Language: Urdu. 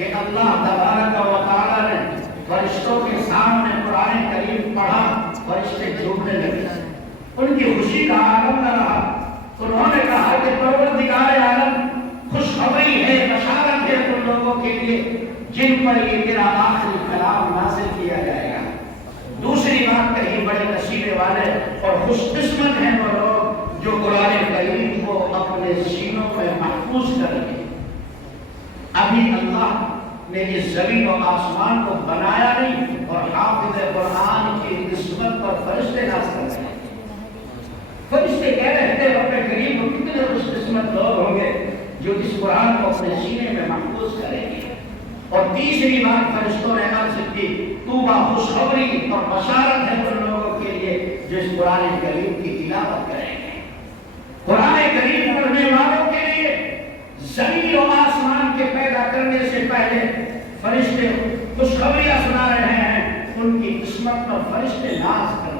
کہ اللہ تبارک و تعالیٰ نے فرشتوں کے سامنے قرآن کریم پڑھا، فرشتے جھومنے لگے، ان کی خوشی کا عالم نہ رہا۔ انہوں نے کہا کہ پروردگار عالم، خوشخبری ہے، بشارت ہے ان لوگوں کے لیے جن پر یہ تیرا آخری کلام نازل کیا جائے گا۔ دوسری بات کہی، بڑے نصیبے والے اور خوش قسمت ہیں وہ لوگ جو قرآن کریم کو اپنے سینوں میں محفوظ کریں گے۔ ابھی اللہ نے اس زمین و آسمان کو بنایا نہیں اور حافظ قرآن کی نسبت پر فرشتے ناز کر رہے ہیں۔ فرشتے کہہ رہے تھے رب کریم کو کتنے خوش قسمت لوگ ہوں گے جو اس قرآن کو اپنے سینے میں محفوظ کریں گے۔ اور تیسری بات فرشتوں نے عرض کی، توبہ خوشخبری اور بشارت ہے ان لوگوں کے لیے جو اس قرآن کریم کی تلاوت کریں گے۔ قرآن کریم پڑھنے والوں کے لیے زمین و آسمان کے پیدا کرنے سے پہلے فرشتے خوشخبریاں سنا رہے ہیں، ان کی قسمت پر فرشتے ناز کر